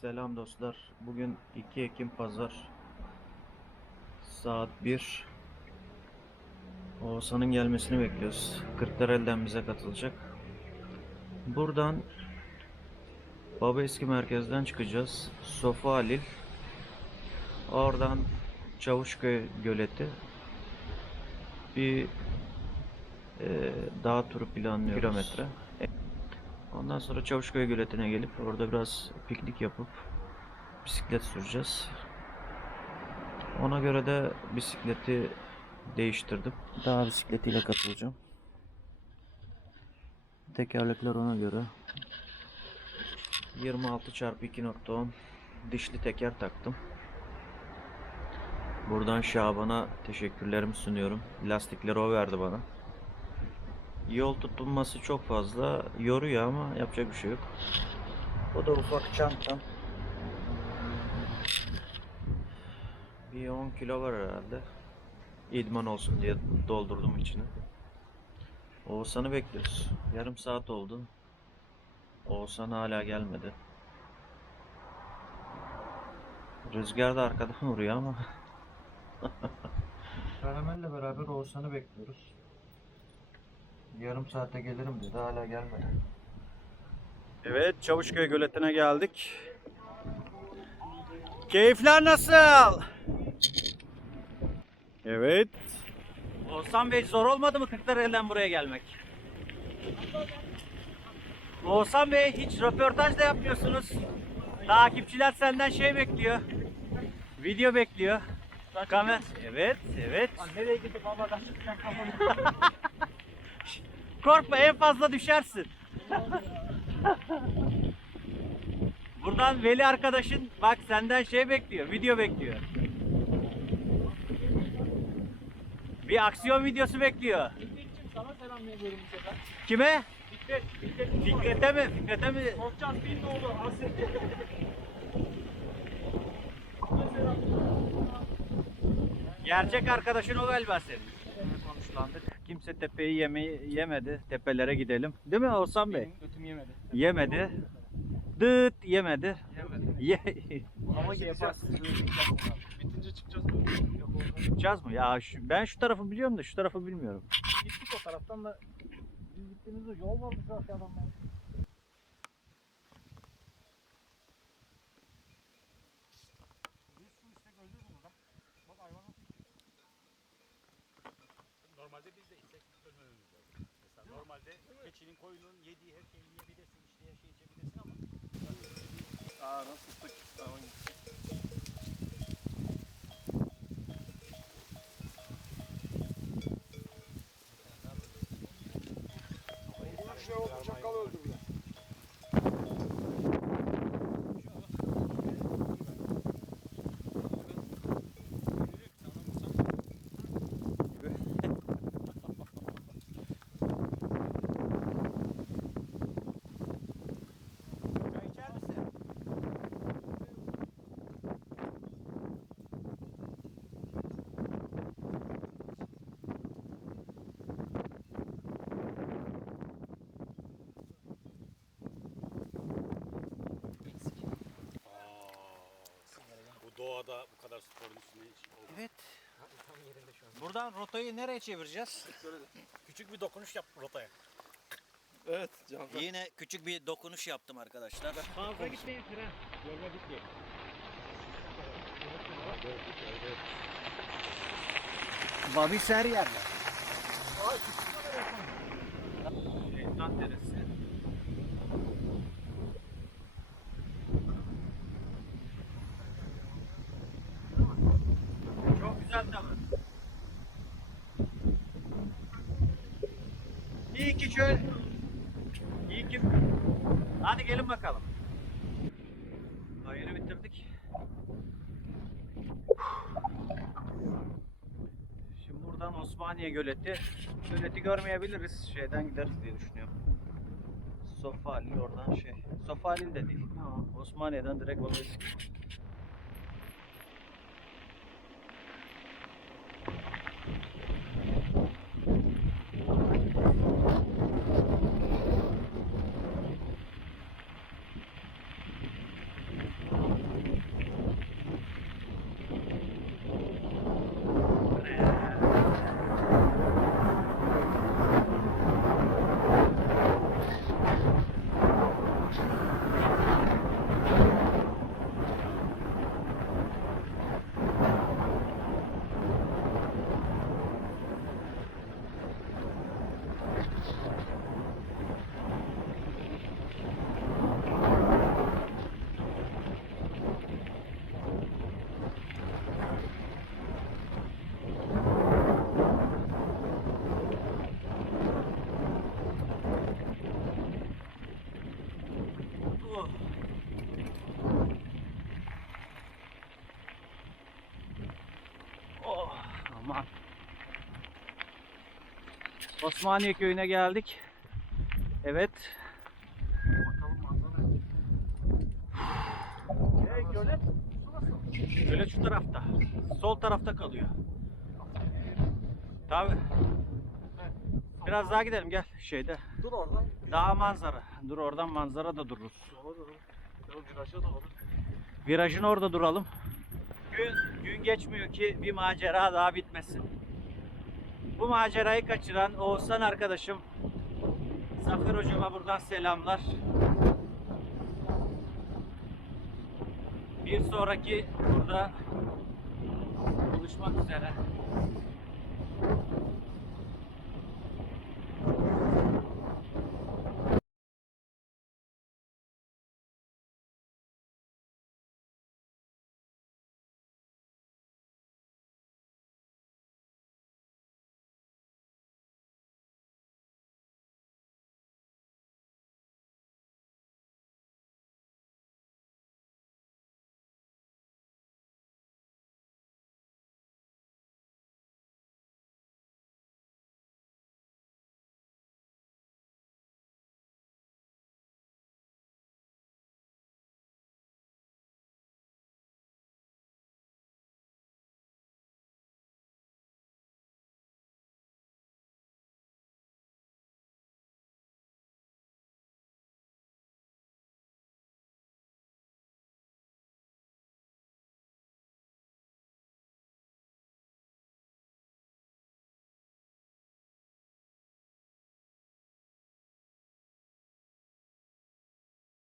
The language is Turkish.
Selam dostlar. Bugün 2 Ekim Pazar. Saat 1. Oğuzhan'ın gelmesini bekliyoruz. Kırklareli'den bize katılacak. Buradan Baba Eski Merkez'den çıkacağız. Sofu Halil. Oradan Çavuşköy Göleti. Bir e, dağ turu planlıyoruz. Kilometre. Ondan sonra Çavuşköy Göleti'ne gelip orada biraz piknik yapıp bisiklet süreceğiz. Ona göre de bisikleti değiştirdim. Dağ bisikletiyle katılacağım. Tekerlekler ona göre. 26 çarpı 2.10 dişli teker taktım. Buradan Şaban'a teşekkürlerimi sunuyorum. Lastikleri o verdi bana. Yol tutulması çok fazla yoruyor ama yapacak bir şey yok. Bu da ufak çantam. Bir 10 kilo var herhalde. İdman olsun diye doldurdum içine. Oğuzhan'ı bekliyoruz. Yarım saat oldu. Oğuzhan hala gelmedi. Rüzgar da arkadan vuruyor ama. Karamel'le beraber Oğuzhan'ı bekliyoruz. Yarım saate gelirim dedi hala gelmedi. Evet Çavuşköy Göleti'ne geldik. Keyifler nasıl? Evet. Oğuzhan Bey zor olmadı mı Kırklareli'den buraya gelmek? Oğuzhan Bey hiç röportaj da yapmıyorsunuz. Takipçiler senden şey bekliyor. Video bekliyor. Kamer. Evet, evet. Nereye gidip havadan çıkacak Korkma en fazla düşersin. Buradan Veli arkadaşın bak senden şey bekliyor, video bekliyor. Bir aksiyon videosu bekliyor. Sana selam veriyorum. Kime? Fikret, Fikret. Fikret'e mi? Fikret'e mi? Korkacağız bin oldu. Hasret. Gerçek arkadaşın o galiba senin. Konuşlandık. Kimse tepeyi yemeyi yemedi. Tepelere gidelim. Değil mi Oğuzhan Bey? Benim götüm yemedi. Yemedi. Dıt yemedi. Yemedi. Ye Ama yaparsın. Bitince çıkacağız. Oldu. Çıkacağız mı? Ya şu, ben şu tarafı biliyorum da şu tarafı bilmiyorum. Gittik o taraftan da biz gittiğimizde yol varmış şu aşağıdan biz de istek ölmememiz lazım. Mesela normalde keçinin, koyunun yediği her şeyi yiyebilirsin, işte her şeyi içebilirsin ama Aa nasıl sık. Tamam. şey oldu çakal öldürdüler. Çay Buradan rotayı nereye çevireceğiz? Küçük bir dokunuş yap rotaya. Evet Cafer. Yine küçük bir dokunuş yaptım arkadaşlar. Fazla gitmeyin fren. Yolda gitmeyin. Babis her yerde. Şeytan deresi. İyi ki şöyle. İyi ki. Hadi gelin bakalım. Hayırı bitirdik. Şimdi buradan Osmaniye Göleti. Göleti görmeyebiliriz. Şeyden gideriz diye düşünüyorum. Sofalil oradan şey. Sofalil de değil. Osmaniye'den direkt Balıkesir. Osman. Osmaniye köyüne geldik. Evet. Hey gölet. Gölet şu tarafta. Sol tarafta kalıyor. Tabi. Biraz daha gidelim gel şeyde. Dur oradan. Daha manzara. Dur oradan manzara da dururuz. Doğru. Viraja doğru. Virajın orada duralım. Gün, geçmiyor ki bir macera daha bitmesin. Bu macerayı kaçıran Oğuzhan arkadaşım Zafer hocama buradan selamlar. Bir sonraki burada buluşmak üzere.